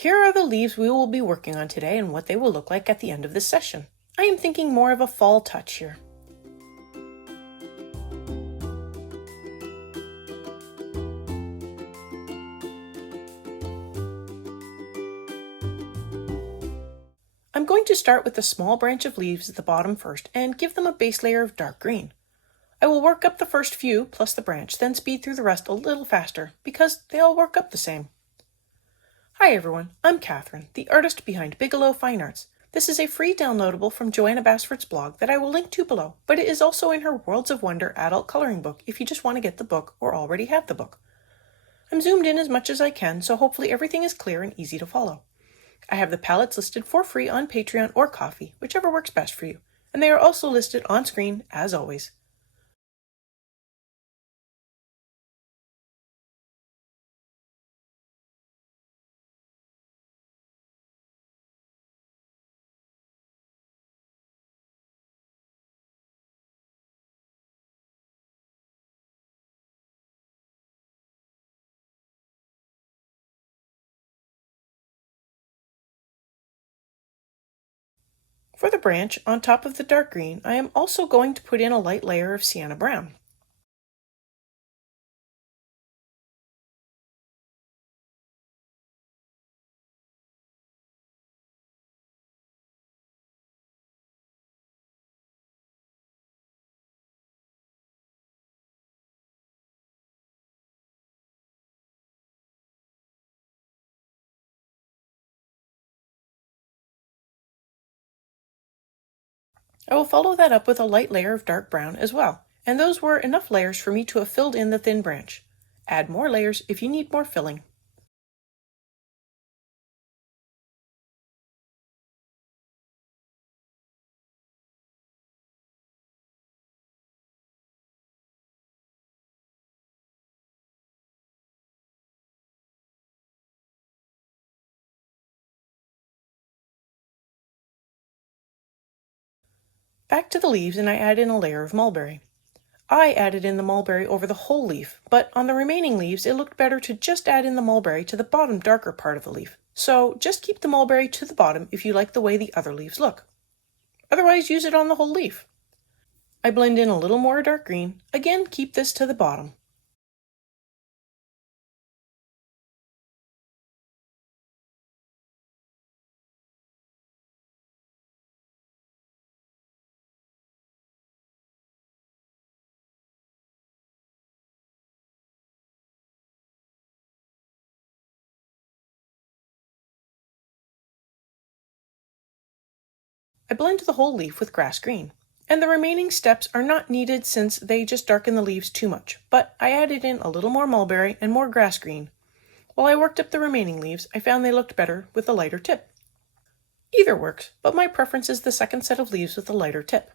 Here are the leaves we will be working on today and what they will look like at the end of this session. I am thinking more of a fall touch here. I'm going to start with the small branch of leaves at the bottom first and give them a base layer of dark green. I will work up the first few plus the branch, then speed through the rest a little faster because they all work up the same. Hi everyone, I'm Catherine, the artist behind Bigelow Fine Arts. This is a free downloadable from Joanna Basford's blog that I will link to below, but it is also in her Worlds of Wonder adult coloring book if you just want to get the book or already have the book. I'm zoomed in as much as I can, so hopefully everything is clear and easy to follow. I have the palettes listed for free on Patreon or Ko-fi, whichever works best for you, and they are also listed on screen as always. For the branch, on top of the dark green, I am also going to put in a light layer of sienna brown. I will follow that up with a light layer of dark brown as well, and those were enough layers for me to have filled in the thin branch. Add more layers if you need more filling. Back to the leaves and I add in a layer of mulberry. I added in the mulberry over the whole leaf, but on the remaining leaves it looked better to just add in the mulberry to the bottom darker part of the leaf. So just keep the mulberry to the bottom if you like the way the other leaves look. Otherwise use it on the whole leaf. I blend in a little more dark green. Again, keep this to the bottom. I blend the whole leaf with grass green. And the remaining steps are not needed since they just darken the leaves too much, but I added in a little more mulberry and more grass green. While I worked up the remaining leaves, I found they looked better with a lighter tip. Either works, but my preference is the second set of leaves with a lighter tip.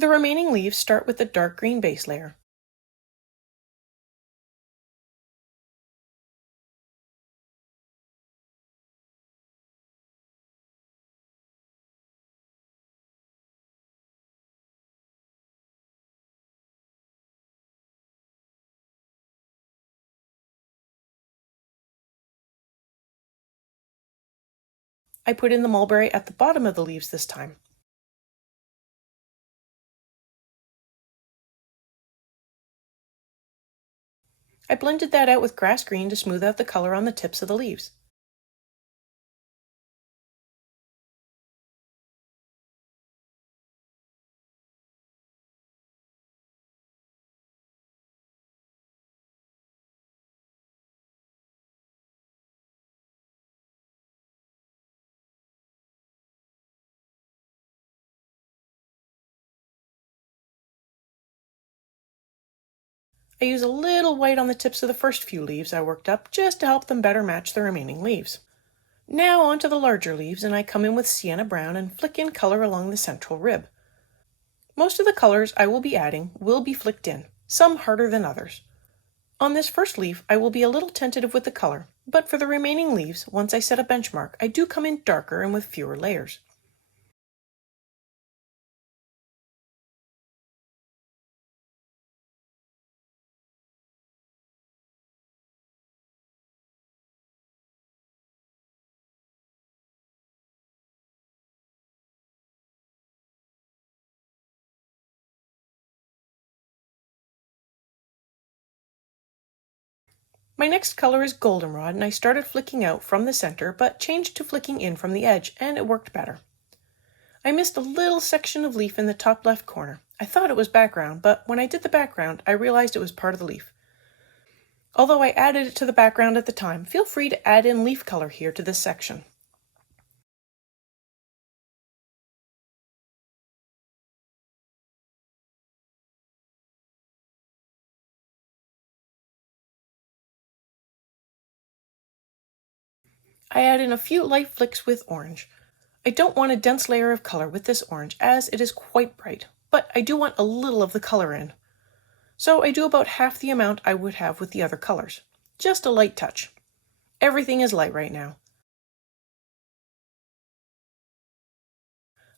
The remaining leaves start with the dark green base layer. I put in the mulberry at the bottom of the leaves this time. I blended that out with grass green to smooth out the color on the tips of the leaves. I use a little white on the tips of the first few leaves I worked up just to help them better match the remaining leaves. Now onto the larger leaves, and I come in with sienna brown and flick in color along the central rib. Most of the colors I will be adding will be flicked in, some harder than others. On this first leaf, I will be a little tentative with the color, but for the remaining leaves, once I set a benchmark, I do come in darker and with fewer layers. My next color is goldenrod, and I started flicking out from the center, but changed to flicking in from the edge, and it worked better. I missed a little section of leaf in the top left corner. I thought it was background, but when I did the background, I realized it was part of the leaf. Although I added it to the background at the time, feel free to add in leaf color here to this section. I add in a few light flicks with orange. I don't want a dense layer of color with this orange as it is quite bright, but I do want a little of the color in. So I do about half the amount I would have with the other colors. Just a light touch. Everything is light right now.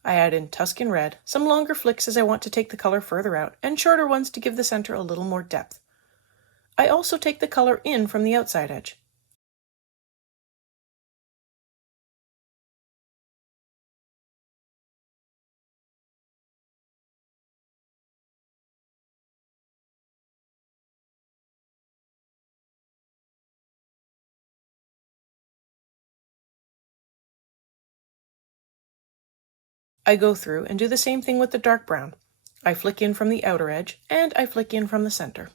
I add in Tuscan red, some longer flicks as I want to take the color further out, and shorter ones to give the center a little more depth. I also take the color in from the outside edge. I go through and do the same thing with the dark brown. I flick in from the outer edge, and I flick in from the center.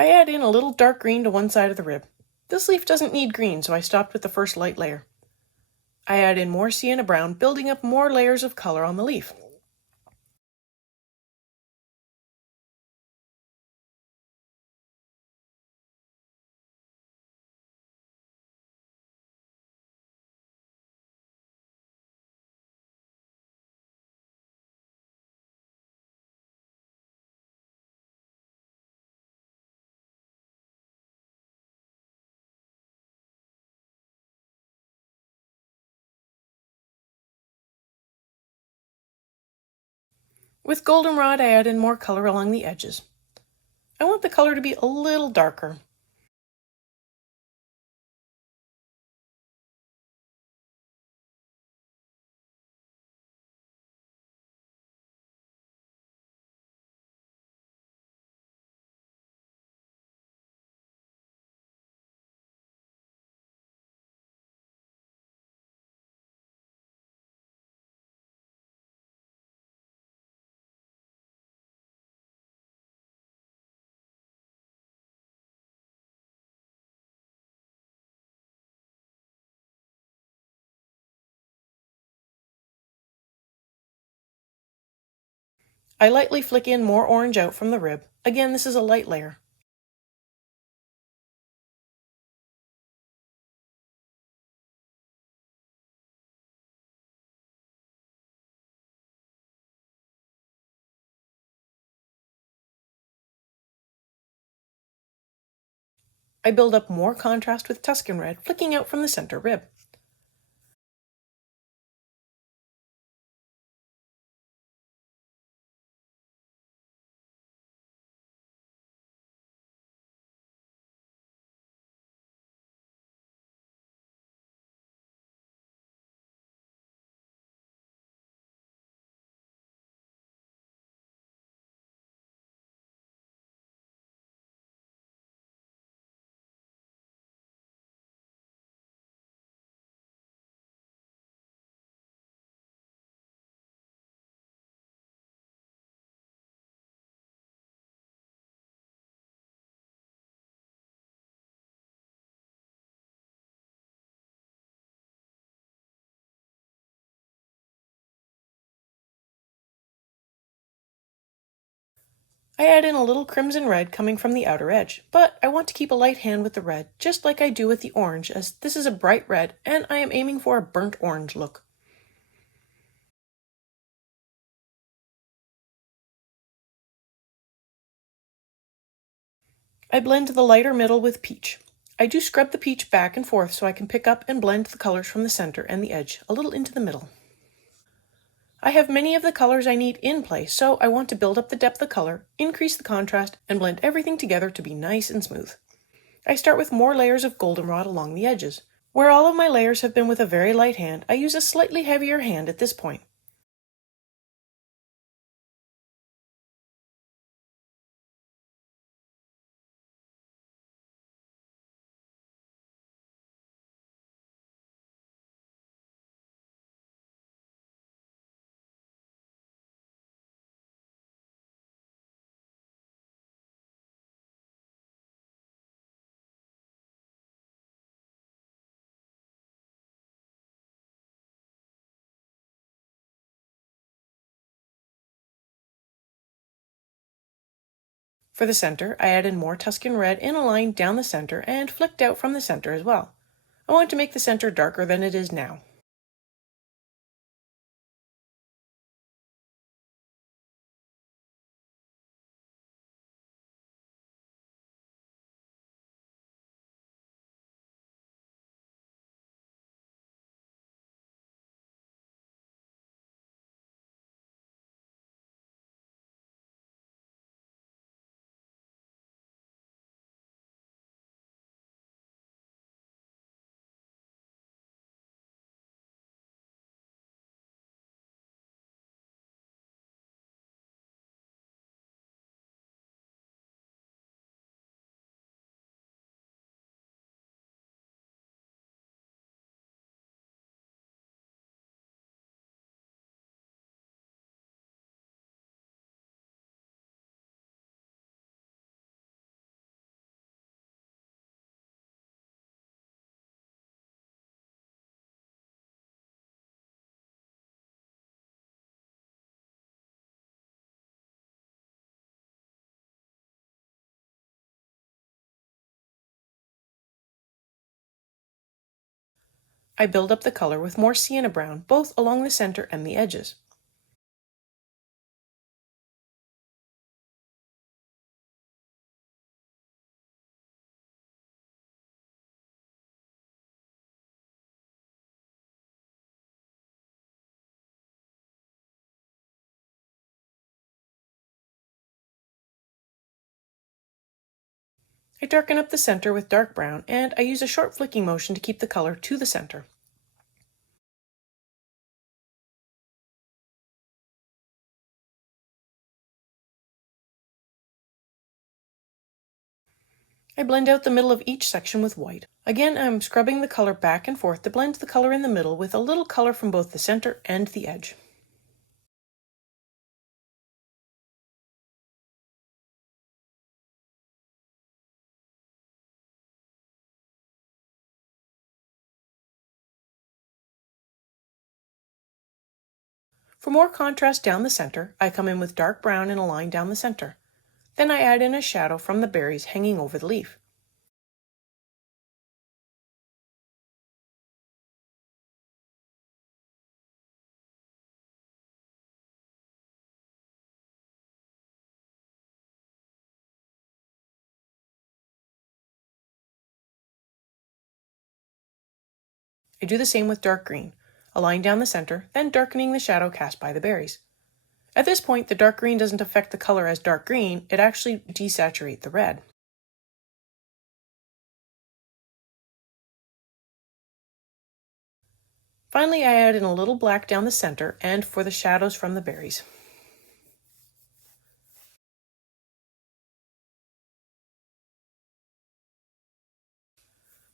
I add in a little dark green to one side of the rib. This leaf doesn't need green, so I stopped with the first light layer. I add in more sienna brown, building up more layers of color on the leaf. With goldenrod, I add in more color along the edges. I want the color to be a little darker. I lightly flick in more orange out from the rib. Again, this is a light layer. I build up more contrast with Tuscan red, flicking out from the center rib. I add in a little crimson red coming from the outer edge, but I want to keep a light hand with the red, just like I do with the orange, as this is a bright red and I am aiming for a burnt orange look. I blend the lighter middle with peach. I do scrub the peach back and forth so I can pick up and blend the colors from the center and the edge a little into the middle. I have many of the colors I need in place, so I want to build up the depth of color, increase the contrast, and blend everything together to be nice and smooth. I start with more layers of goldenrod along the edges. Where all of my layers have been with a very light hand, I use a slightly heavier hand at this point. For the center, I added more Tuscan red in a line down the center and flicked out from the center as well. I want to make the center darker than it is now. I build up the color with more sienna brown, both along the center and the edges. I darken up the center with dark brown, and I use a short flicking motion to keep the color to the center. I blend out the middle of each section with white. Again, I'm scrubbing the color back and forth to blend the color in the middle with a little color from both the center and the edge. For more contrast down the center, I come in with dark brown in a line down the center. Then I add in a shadow from the berries hanging over the leaf. I do the same with dark green, a line down the center, then darkening the shadow cast by the berries. At this point, the dark green doesn't affect the color as dark green, it actually desaturates the red. Finally, I add in a little black down the center and for the shadows from the berries.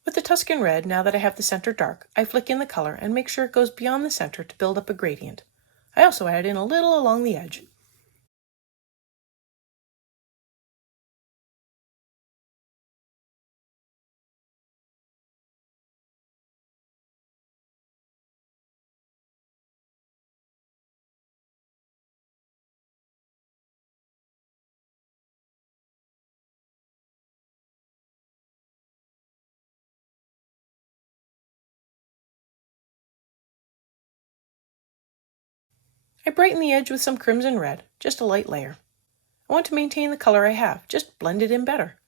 With the Tuscan red, now that I have the center dark, I flick in the color and make sure it goes beyond the center to build up a gradient. I also add in a little along the edge. I brighten the edge with some crimson red, just a light layer. I want to maintain the color I have, just blend it in better.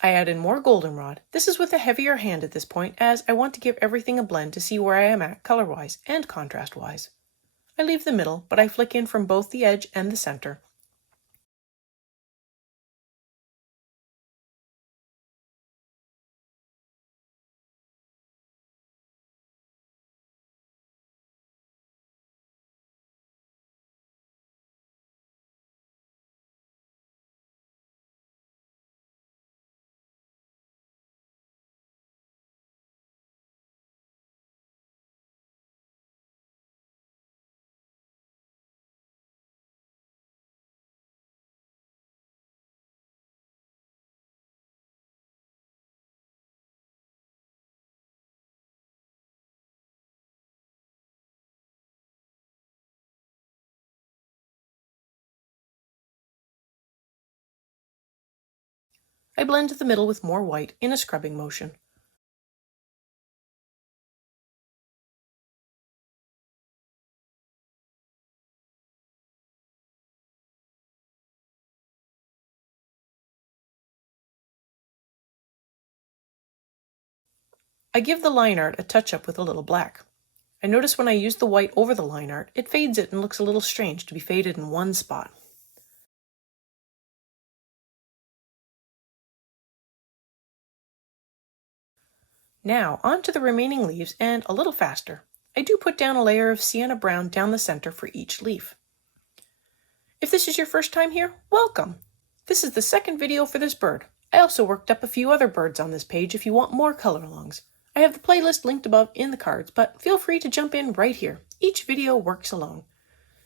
I add in more goldenrod. This is with a heavier hand at this point, as I want to give everything a blend to see where I am at color-wise and contrast-wise. I leave the middle, but I flick in from both the edge and the center. I blend the middle with more white in a scrubbing motion. I give the line art a touch-up with a little black. I notice when I use the white over the line art, it fades it and looks a little strange to be faded in one spot. Now, on to the remaining leaves, and a little faster. I do put down a layer of sienna brown down the center for each leaf. If this is your first time here, welcome! This is the second video for this bird. I also worked up a few other birds on this page if you want more color-alongs. I have the playlist linked above in the cards, but feel free to jump in right here. Each video works alone.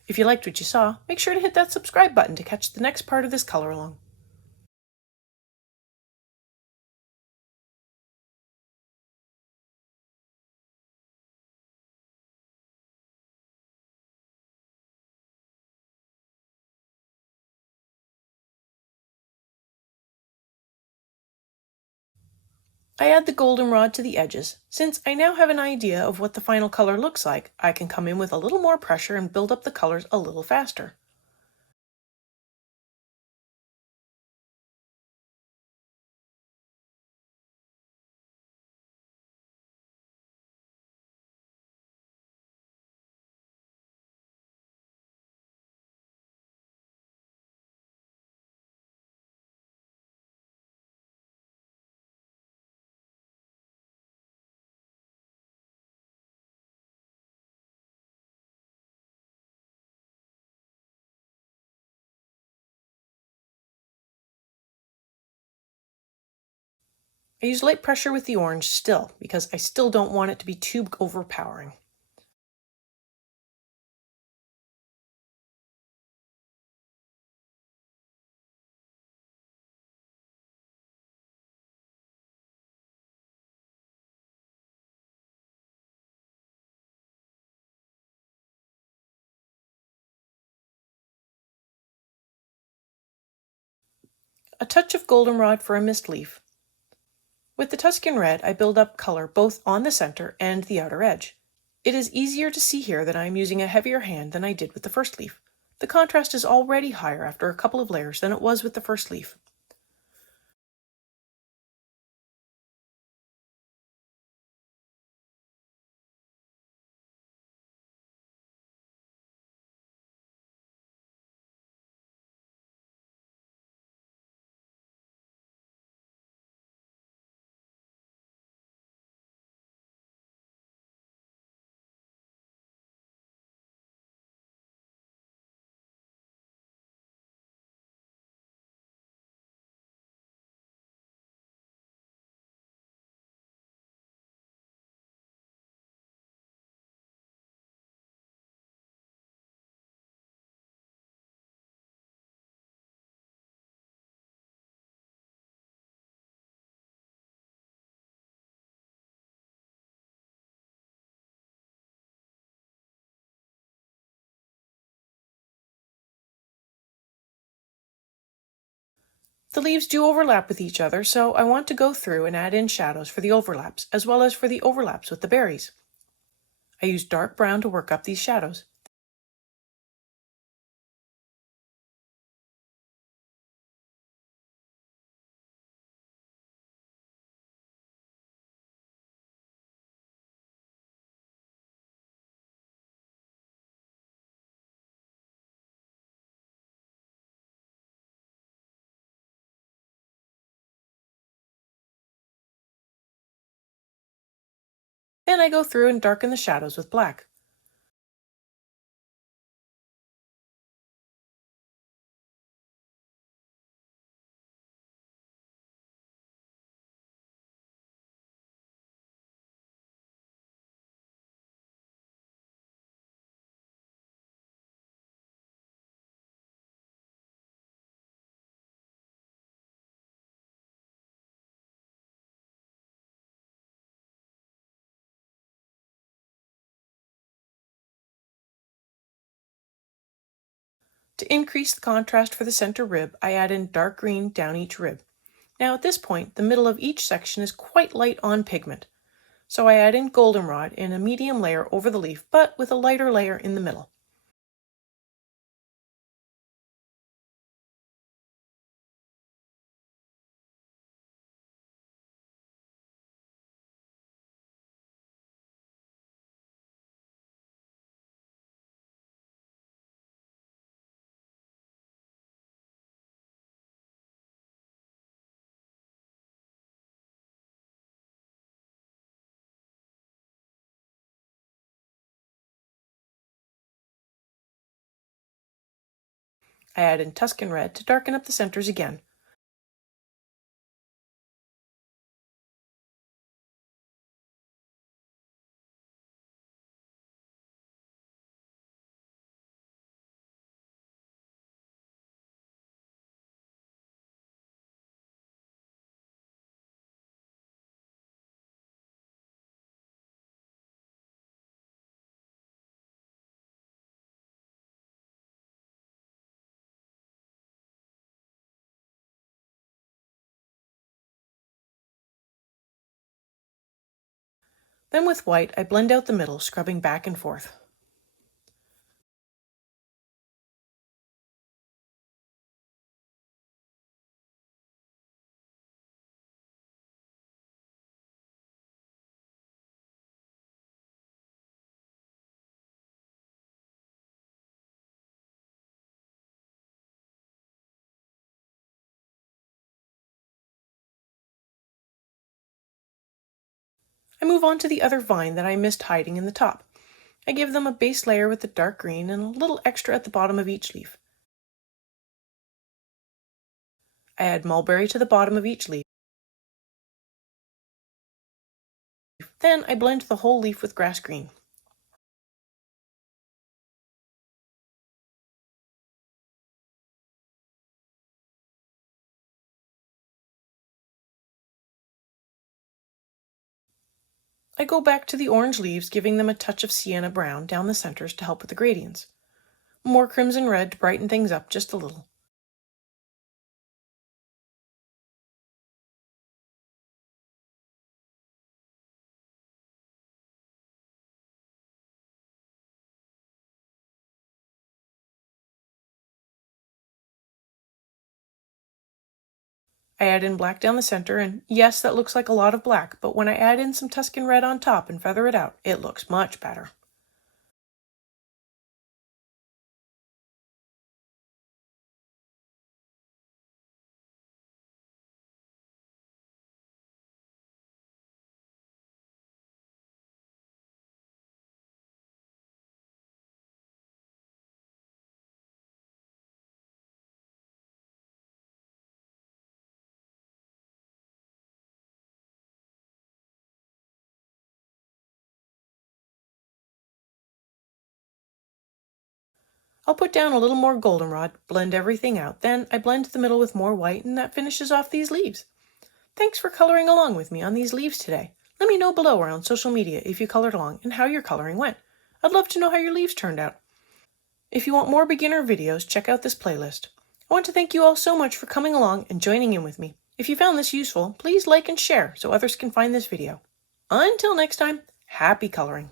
If you liked what you saw, make sure to hit that subscribe button to catch the next part of this color-along. I add the goldenrod to the edges. Since I now have an idea of what the final color looks like, I can come in with a little more pressure and build up the colors a little faster. I use light pressure with the orange still, because I still don't want it to be too overpowering. A touch of goldenrod for a mist leaf. With the Tuscan red, I build up color both on the center and the outer edge. It is easier to see here that I am using a heavier hand than I did with the first leaf. The contrast is already higher after a couple of layers than it was with the first leaf. The leaves do overlap with each other, so I want to go through and add in shadows for the overlaps, as well as for the overlaps with the berries. I use dark brown to work up these shadows. Then I go through and darken the shadows with black. To increase the contrast for the center rib, I add in dark green down each rib. Now at this point, the middle of each section is quite light on pigment, so I add in goldenrod in a medium layer over the leaf, but with a lighter layer in the middle. I add in Tuscan red to darken up the centers again. Then with white, I blend out the middle, scrubbing back and forth. I move on to the other vine that I missed hiding in the top. I give them a base layer with the dark green and a little extra at the bottom of each leaf. I add mulberry to the bottom of each leaf. Then I blend the whole leaf with grass green. I go back to the orange leaves, giving them a touch of sienna brown down the centers to help with the gradients. More crimson red to brighten things up just a little. I add in black down the center, and yes, that looks like a lot of black, but when I add in some Tuscan red on top and feather it out, it looks much better. I'll put down a little more goldenrod, blend everything out, then I blend the middle with more white, and that finishes off these leaves. Thanks for coloring along with me on these leaves today. Let me know below or on social media if you colored along and how your coloring went. I'd love to know how your leaves turned out. If you want more beginner videos, check out this playlist. I want to thank you all so much for coming along and joining in with me. If you found this useful, please like and share so others can find this video. Until next time, happy coloring!